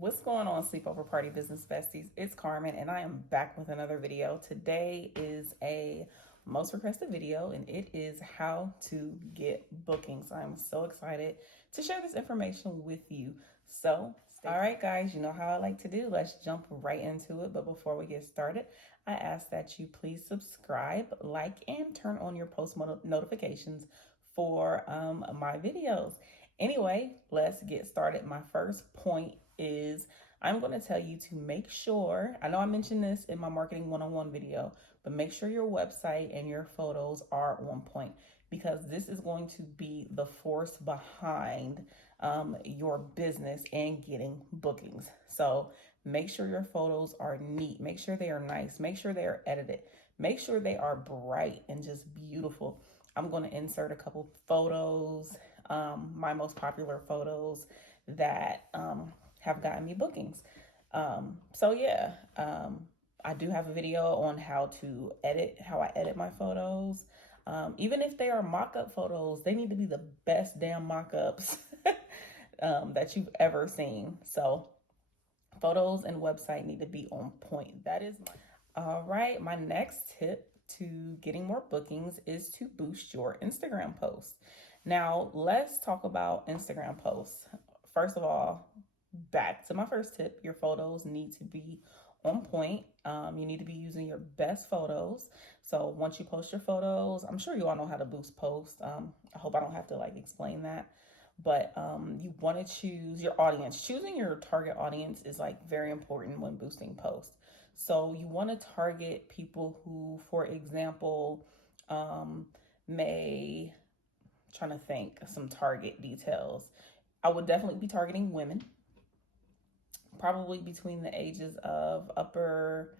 What's going on, Sleepover Party Business Besties? It's Carmen, and I am back with another video. Today is a most requested video, and it is how to get bookings. I'm so excited to share this information with you. So, all right, guys, you know how I like to do. Let's jump right into it. But before we get started, I ask that you please subscribe, like, and turn on your post notifications for my videos. Anyway, let's get started. My first point is I'm going to tell you to make sure, I know I mentioned this in my marketing one-on-one video, but make sure your website and your photos are on point, because this is going to be the force behind your business and getting bookings. So make sure your photos are neat, make sure they are nice, make sure they are edited, make sure they are bright and just beautiful. I'm going to insert a couple photos, my most popular photos that have gotten me bookings. I do have a video on how I edit my photos. Even if they are mock-up photos, they need to be the best damn mock-ups that you've ever seen. So photos and website need to be on point. That is all right. My next tip to getting more bookings is to boost your Instagram posts. Now, let's talk about Instagram posts. First of all, back to my first tip, your photos need to be on point. You need to be using your best photos. So once you post your photos, I'm sure you all know how to boost posts. I hope I don't have to explain that. But you want to choose your audience. Choosing your target audience is very important when boosting posts. So you want to target people who, for example, trying to think some target details. I would definitely be targeting women, probably between the ages of upper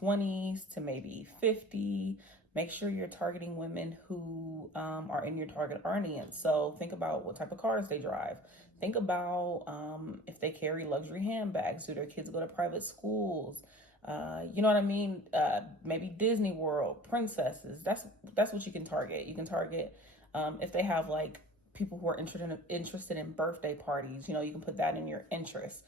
20s to maybe 50. Make sure you're targeting women who are in your target audience. So think about what type of cars they drive. Think about if they carry luxury handbags. Do their kids go to private schools? You know what I mean? Maybe Disney World, princesses. That's what you can target. You can target if they have people who are interested in birthday parties. You can put that in your interests.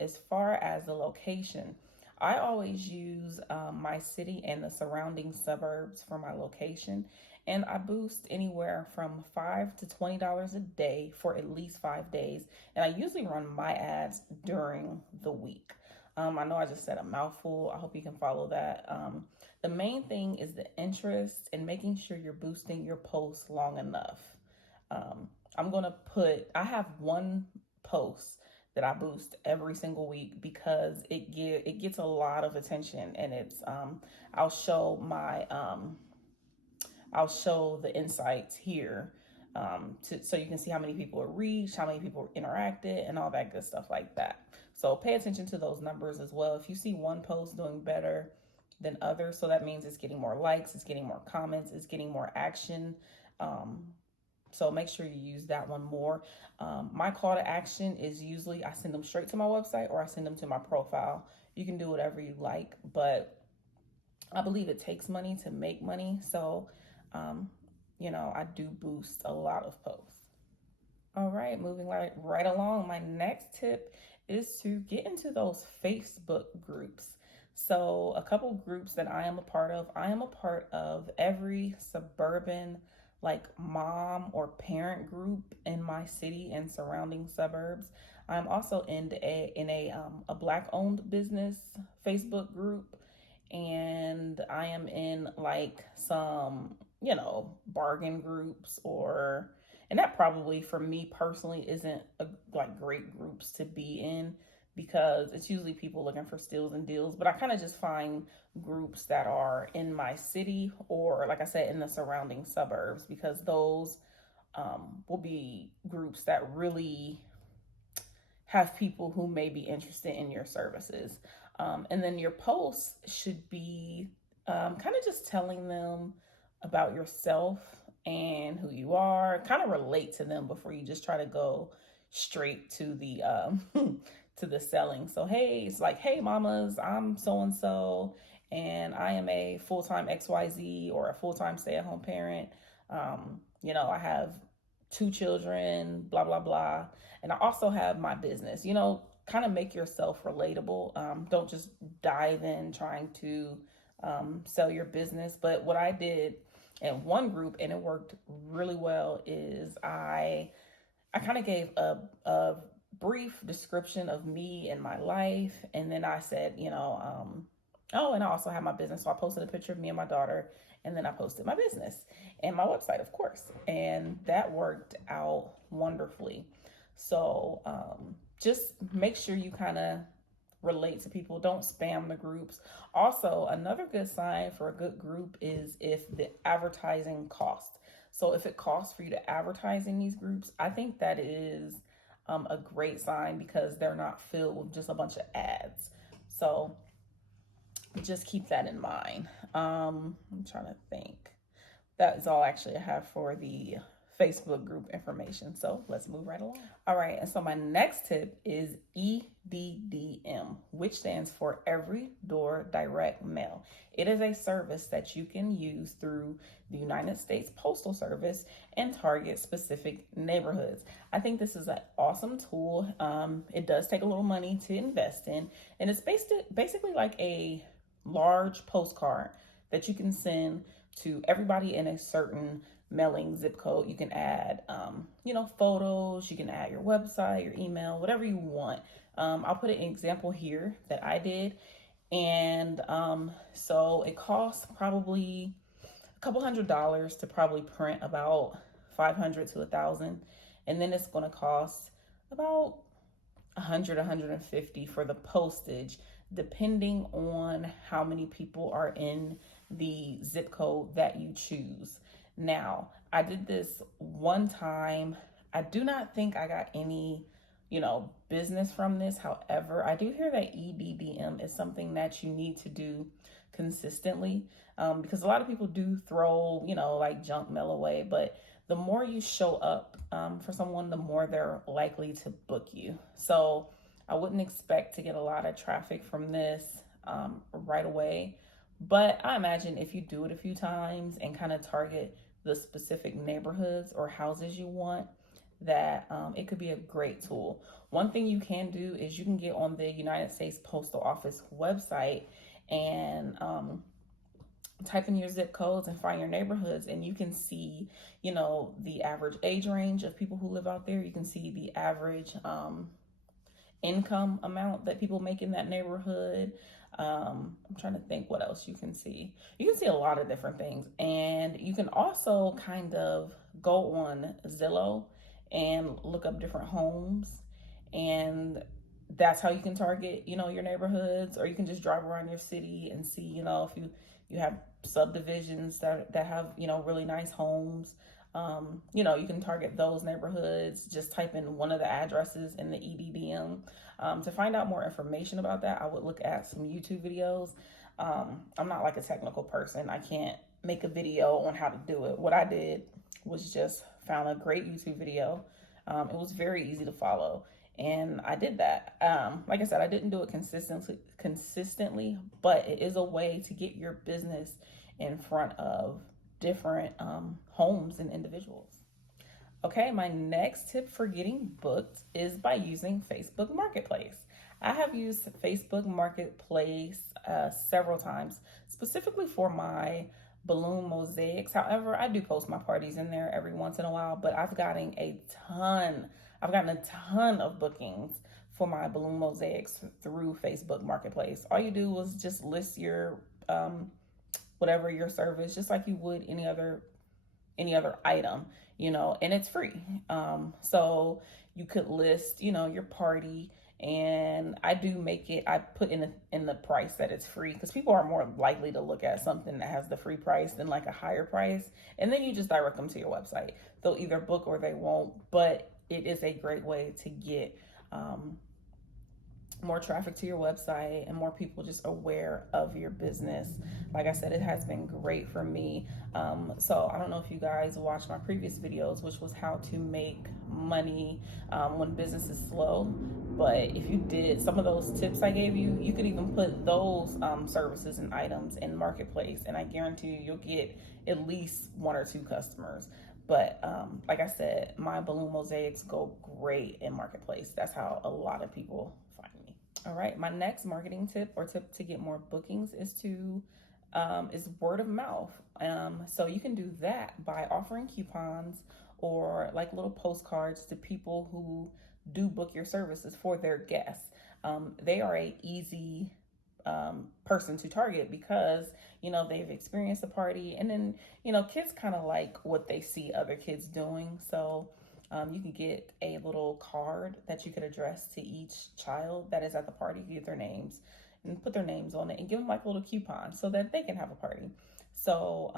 As far as the location, I always use my city and the surrounding suburbs for my location, and I boost anywhere from $5 to $20 a day for at least 5 days, and I usually run my ads during the week. I know I just said a mouthful. I hope you can follow that. The main thing is the interest and making sure you're boosting your posts long enough. I have one post that I boost every single week because it gets a lot of attention, and it's I'll show the insights here so you can see how many people it reached, how many people interacted, and all that good stuff like that. So pay attention to those numbers as well. If you see one post doing better than others, so that means it's getting more likes, it's getting more comments, it's getting more action. So make sure you use that one more. My call to action is usually I send them straight to my website or I send them to my profile. You can do whatever you like, but I believe it takes money to make money. So, I do boost a lot of posts. All right, moving right along. My next tip is to get into those Facebook groups. So a couple groups that I am a part of every suburban mom or parent group in my city and surrounding suburbs. I'm also in a Black owned business Facebook group, and I am in some bargain groups, and that probably for me personally isn't great groups to be in, because it's usually people looking for steals and deals. But I kind of just find groups that are in my city or, like I said, in the surrounding suburbs, because those will be groups that really have people who may be interested in your services. And then your posts should be kind of just telling them about yourself and who you are, kind of relate to them before you just try to go straight to the to the selling. So hey, it's hey mamas, I'm so and so, and I am a full-time XYZ or a full-time stay-at-home parent. I have 2 children, blah blah blah, and I also have my business. kind of make yourself relatable. Don't just dive in trying to sell your business. But what I did in one group, and it worked really well, is I kind of gave a brief description of me and my life. And then I said, oh, and I also have my business. So I posted a picture of me and my daughter. And then I posted my business and my website, of course. And that worked out wonderfully. So just make sure you kind of relate to people. Don't spam the groups. Also, another good sign for a good group is if the advertising costs. So if it costs for you to advertise in these groups, I think that is a great sign, because they're not filled with just a bunch of ads. So just keep that in mind. I'm trying to think. That is all actually I have for the Facebook group information. So let's move right along. All right. And so my next tip is EDDM, which stands for Every Door Direct Mail. It is a service that you can use through the United States Postal Service and target specific neighborhoods. I think this is an awesome tool. It does take a little money to invest in, and it's basically like a large postcard that you can send to everybody in a certain mailing zip code. You can add, photos, you can add your website, your email, whatever you want. I'll put an example here that I did. And so it costs probably a couple $100s to probably print about 500 to 1,000. And then it's going to cost about 100, 150 for the postage, depending on how many people are in the zip code that you choose. Now, I did this one time. I do not think I got any, business from this. However, I do hear that EDDM is something that you need to do consistently, because a lot of people do throw, like junk mail away. But the more you show up for someone, the more they're likely to book you. So I wouldn't expect to get a lot of traffic from this right away. But I imagine if you do it a few times and kind of target the specific neighborhoods or houses you want, that it could be a great tool. One thing you can do is you can get on the United States Postal Office website and type in your zip codes and find your neighborhoods, and you can see, the average age range of people who live out there. You can see the average income amount that people make in that neighborhood. I'm trying to think what else you can see. You can see a lot of different things. And you can also kind of go on Zillow and look up different homes. And that's how you can target, your neighborhoods. Or you can just drive around your city and see, if you have subdivisions that have, really nice homes. You can target those neighborhoods. Just type in one of the addresses in the EDDM. To find out more information about that, I would look at some YouTube videos. I'm not like a technical person. I can't make a video on how to do it. What I did was just found a great YouTube video. It was very easy to follow, and I did that. Like I said, I didn't do it consistently, but it is a way to get your business in front of different homes and individuals. Okay, my next tip for getting booked is by using Facebook Marketplace. I have used Facebook Marketplace several times, specifically for my balloon mosaics. However, I do post my parties in there every once in a while, but I've gotten a ton of bookings for my balloon mosaics through Facebook Marketplace. All you do is just list your whatever your service, just like you would any other item, and it's free. So you could list, your party, and I put in the price that it's free, because people are more likely to look at something that has the free price than like a higher price. And then you just direct them to your website. They'll either book or they won't, but it is a great way to get more traffic to your website and more people just aware of your business. Like I said, it has been great for me. So I don't know if you guys watched my previous videos, which was how to make money when business is slow. But if you did some of those tips I gave you, you could even put those services and items in Marketplace, and I guarantee you'll get at least 1 or 2 customers. But like I said, my balloon mosaics go great in Marketplace. That's how a lot of people All right, my next marketing tip or tip to get more bookings is word of mouth. So you can do that by offering coupons or like little postcards to people who do book your services for their guests. They are a easy person to target because they've experienced a party, and then kids kind of like what they see other kids doing. So you can get a little card that you could address to each child that is at the party. You get their names and put their names on it and give them like a little coupon so that they can have a party. So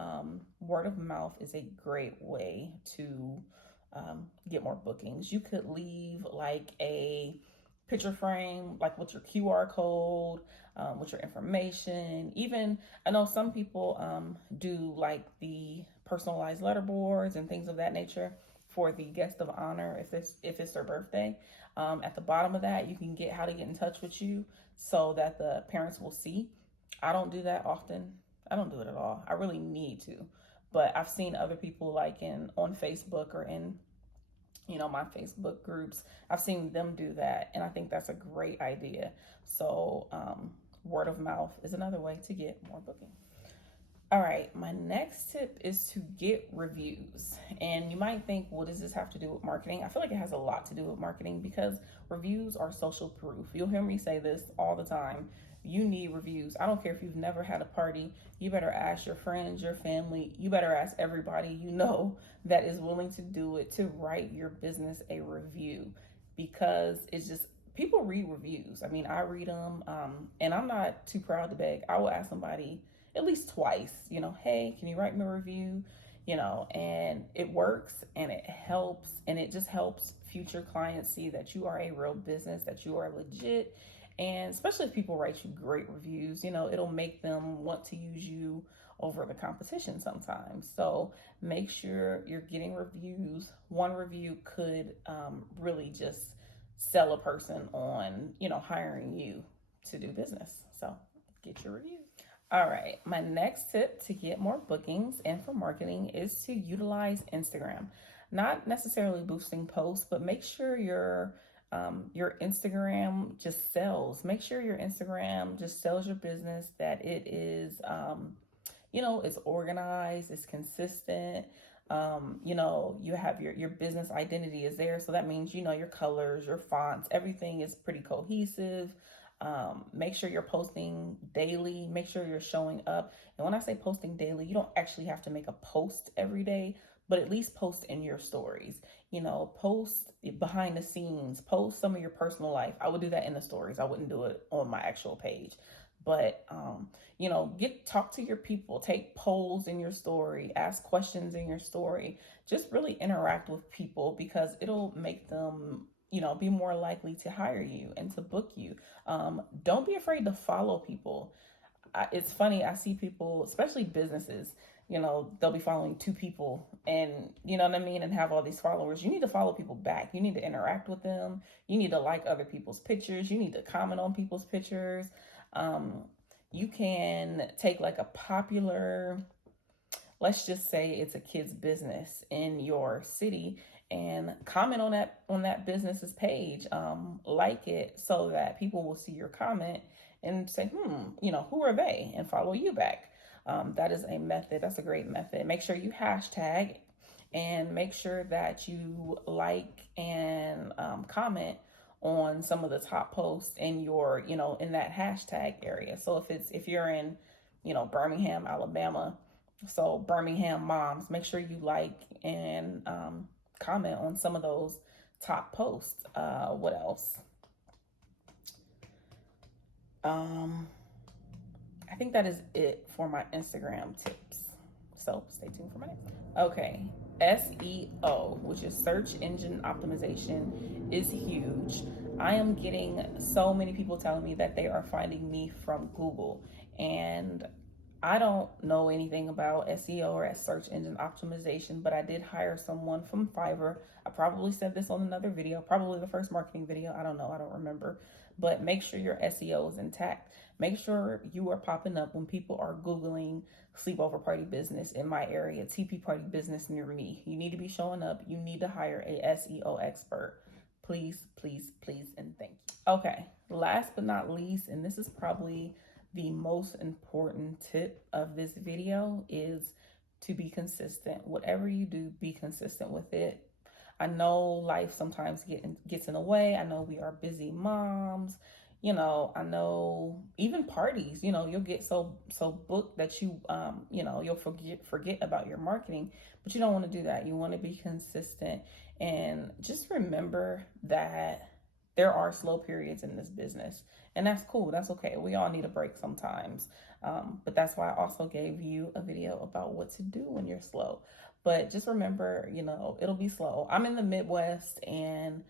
word of mouth is a great way to get more bookings. You could leave like a picture frame, like with your QR code, with your information. Even I know some people do like the personalized letter boards and things of that nature for the guest of honor if it's their birthday. At the bottom of that, you can get how to get in touch with you so that the parents will see. I don't do that often. I don't do it at all. I really need to, but I've seen other people like on Facebook or in my Facebook groups. I've seen them do that, and I think that's a great idea. So word of mouth is another way to get more booking. All right, my next tip is to get reviews. And you might think, what does this have to do with marketing? I feel like it has a lot to do with marketing because reviews are social proof. You'll hear me say this all the time. You need reviews. I don't care if you've never had a party. You better ask your friends, your family. You better ask everybody you know that is willing to do it to write your business a review, because it's just people read reviews. I mean, I read them, and I'm not too proud to beg. I will ask somebody at least twice, hey, can you write me a review? And it works and it helps, and it just helps future clients see that you are a real business, that you are legit. And especially if people write you great reviews, it'll make them want to use you over the competition sometimes. So make sure you're getting reviews. One review could really just sell a person on, hiring you to do business. So get your reviews. All right, my next tip to get more bookings and for marketing is to utilize Instagram. Not necessarily boosting posts, but make sure your Instagram just sells. Make sure your Instagram just sells your business, that it is, it's organized, it's consistent. You have your business identity is there. So that means, your colors, your fonts, everything is pretty cohesive. Make sure you're posting daily. Make sure you're showing up. And when I say posting daily, you don't actually have to make a post every day, but at least post in your stories. Post behind the scenes, post some of your personal life. I would do that in the stories. I wouldn't do it on my actual page. But talk to your people, take polls in your story, ask questions in your story, just really interact with people, because it'll make them be more likely to hire you and to book you. Don't be afraid to follow people. It's funny, I see people, especially businesses, they'll be following two people, and you know what I mean, and have all these followers. You need to follow people back. You need to interact with them. You need to like other people's pictures. You need to comment on people's pictures. You can take like a popular, let's just say it's a kid's business in your city, and comment on that business's page, like it, so that people will see your comment and say, who are they, and follow you back. That is a method. That's a great method. Make sure you hashtag, and make sure that you like and comment on some of the top posts in your, in that hashtag area. So if you're in, Birmingham, Alabama, so Birmingham moms, make sure you like and comment on some of those top posts. What else? I think that is it for my Instagram tips. So stay tuned for my next. Okay, SEO, which is search engine optimization, is huge. I am getting so many people telling me that they are finding me from Google, and I don't know anything about SEO or search engine optimization, but I did hire someone from Fiverr. I probably said this on another video, probably the first marketing video. I don't know. I don't remember. But make sure your SEO is intact. Make sure you are popping up when people are Googling sleepover party business in my area, TP party business near me. You need to be showing up. You need to hire a SEO expert. Please, please, please, and thank you. Okay, last but not least, and this is probably the most important tip of this video, is to be consistent. Whatever you do, be consistent with it. I know life sometimes gets in the way. I know we are busy moms. I know even parties, you'll get so booked that you'll forget about your marketing, but you don't want to do that. You want to be consistent, and just remember that there are slow periods in this business, and that's cool. That's okay. We all need a break sometimes. But that's why I also gave you a video about what to do when you're slow. But just remember, it'll be slow. I'm in the Midwest, and,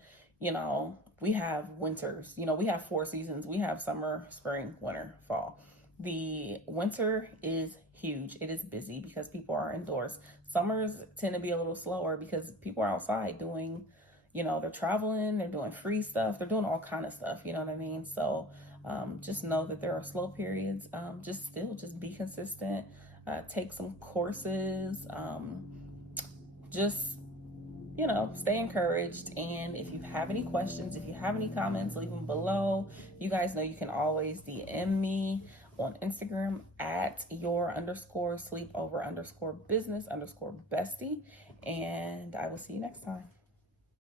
we have winters. We have 4 seasons. We have summer, spring, winter, fall. The winter is huge. It is busy because people are indoors. Summers tend to be a little slower because people are outside doing, they're traveling, they're doing free stuff, they're doing all kind of stuff. You know what I mean? So just know that there are slow periods. Just be consistent. Take some courses. Just stay encouraged. And if you have any questions, if you have any comments, leave them below. You guys know you can always DM me on Instagram at your_sleepover_business_bestie. And I will see you next time.